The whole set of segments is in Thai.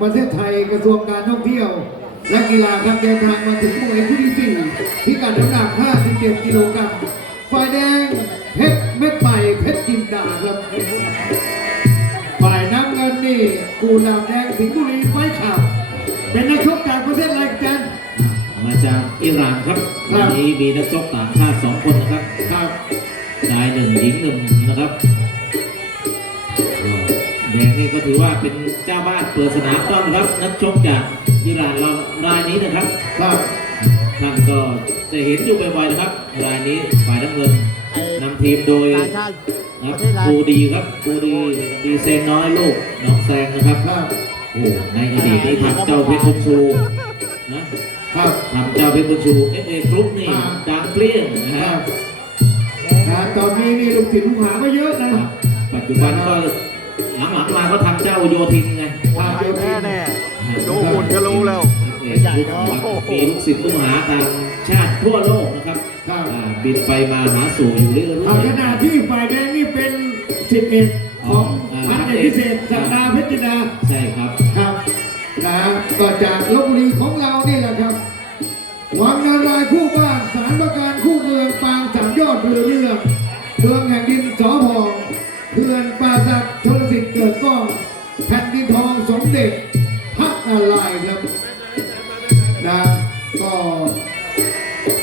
ประเทศไทยกระทรวงการท่องเที่ยว และกีฬาครับเดินทางมาถึงมวยคู่ที่สี่พิกัดน้ำหนัก 57 กิโลกรัมฝ่ายแดงเพชรเม็ดใหม่เพชรจินดาครับฝ่ายน้ำเงินนี่กูนำแดงสิงห์บุรีไฟขับ เป็นนักชกจากประเทศอะไรกันมาจากอิหร่านครับครัวับนนี้มีนักชกต่างชาติสองคนนะครับครับชายหนึ่งหญิงหนึ่งนะครับก็แดงนี่ก็ถือว่าเป็นเจ้าบ้านเปิดสนามต้อนรับนักชกจากอิหร่านเรารายนี้นะครับครับท่านก็จะเห็นอยู่บ่อยๆนะครับ รายนี้ฝ่ายน้ำเงินนำทีมโดยต่างชาตินะประเทศอะไรครูดีครับครูดีดีเซนน้อยลูกน้องแซงนะครับครับโอ้ในอดีตนี่ทำเจ้าเพชรบุญชูนะครับทำเจ้าเพชรบุญชูเอฟเอกรุ๊ปนี่อ่าดังเปรี้ยงนะคฮะรับนะตอนนี้นี่ลูกศิษย์ลูกหาก็เยอะนะครับปัจจุบันก็ หลังๆมาก็ทำเจ้าโยธินไงครับไทยแน่แน่ดูหุ่นก็รู้แล้วเอกรุ๊ปครับมีลูกศิษย์ลูกหาตามชาติทั่วโลกนะครับครับอ่าบินไปมาหาสู่อยู่เรื่อยเอาขณะที่ฝ่ายแดงนี่เป็นสิบเอ็ดของพันเอกพิเศษสัปดาห์เพชรจินดาๆใช่ครับครับนะก็จากลบบุรีของเรานี่แหละครับวังนารายณ์คู่บ้านสารประการคู่เมืองปางสามยอดเรือเรือเมืองแห่ง สมเด็จพักอะไรครับนะก็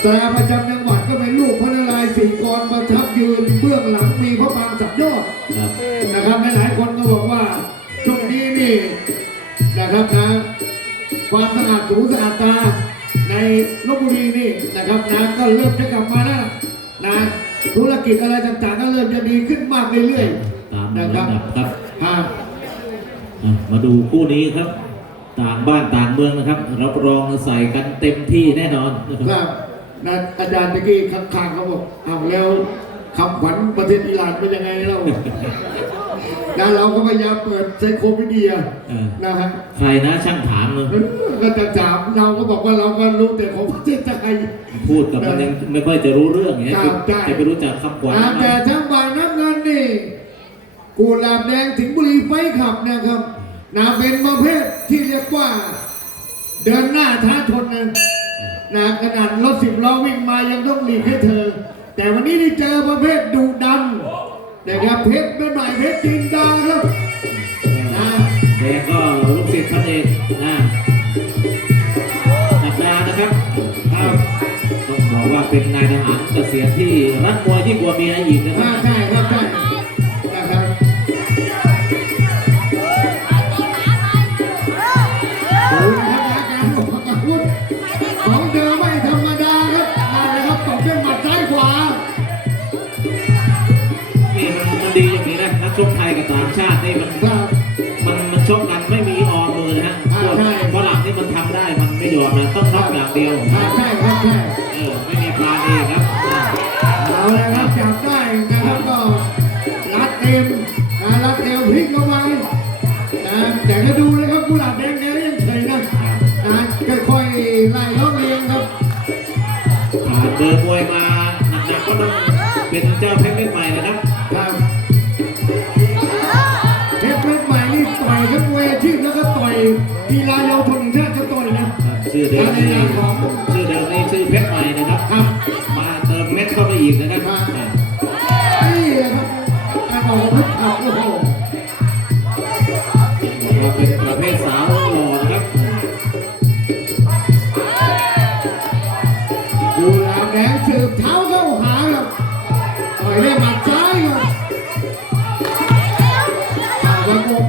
ตราประจำจังหวัดก็เป็นลูกพระนารายณ์สี่กรประทับยืนเบื้องหลังมีพระปางสามยอดครับนะครับหลายๆคนก็บอกว่าช่วงนี้นี่นะครับนะความสะอาดหูสะอาดตาในลบบุรีนี่นะครับนะก็เริ่มจะกลับมาแล้วนะธุรกิจอะไรต่างๆ ก็เริ่มจะดีขึ้นมากเรื่อยตามๆลำนะคดัรับบครับฮะอะ มาดูคู่นี้ครับ ต่างบ้านต่างเมืองนะครับรับรองใส่กันเต็มที่แน่นอนนะคก็รับนะอาจารย์ตะกี้ข้างๆเขาบอกเอาแล้วคำขวัญประเทศอิหร่านเป็นยังไงเล่านะเราก็พยายามเปิดไซโคพีเดียเออนะฮะใครนะช่างถามเลยก็จะถามเราก็บอกว่าเราก็รู้แต่ของประเทศไทยพูดกับมันยังไม่ค่อยจะรู้เรื่องอย่างเงี้ยครับใช่จะไปรู้จักคำขวัญอ่าแต่ทั้งบ่ายน้ำเงินนี่กูหลาบแดงถึงบุรีไฟขับนะครับ นาเป็นประเภทที่เรียกว่า เดินหน้าท้าชนนะนะขนาดรถสิบล้อวิ่งมายังต้องหลีกให้เธอ แต่วันนี้ได้เจอประเภทดุดันนะครับเพชรเป็นใหม่เพชรจินดาครับนะแดงก็ลูกศิษย์พันเอกนะสัปดาห์นะครับครับต้องบอกว่าเป็นนายทหารเกษียณที่รักมวยยิ่งกว่าเมียอีกนะคอ่ารับใช่ครับใช่นะครับ ชกไทยกับต่างชาตินี่มันครับมันมันชกกันไม่มีออมมือนะฮะอ่าพวกใช่ฝรั่งนี่มันทำได้มันไม่ยอมนะต้องน็อกอย่างเดียวอ่าใช่ครับใช่เออไม่มีปลาเองครับอ่าเอาเลยครับจับได้นะครับก็รัดเอ็มอ่ารัดเอวพลิกลงไปนะแต่ก็ดูนะครับกุหลาบแดงแกยังเฉยนะนะค่อยๆไล่ล้อเลียงครับผ่านเดินมวยมาหนักๆก็ต้องเป็นเจ้าเพชรเม็ดใหม่นะครับ ชื่อเดิมนี่ชื่อเดิมนี่ชื่อเพชรใหม่นะครับครับ มาเติมเม็ดเข้าไปอีกนะครับมานี่แหละครับการออกอาวุธขับโอ้โหบอกว่าเป็นประเภทสาวหล่อนะครับ ดูแลวแดงสืบเท้าเข้าหาครับต่อยด้วยหมัดซ้ายครับประกล้ว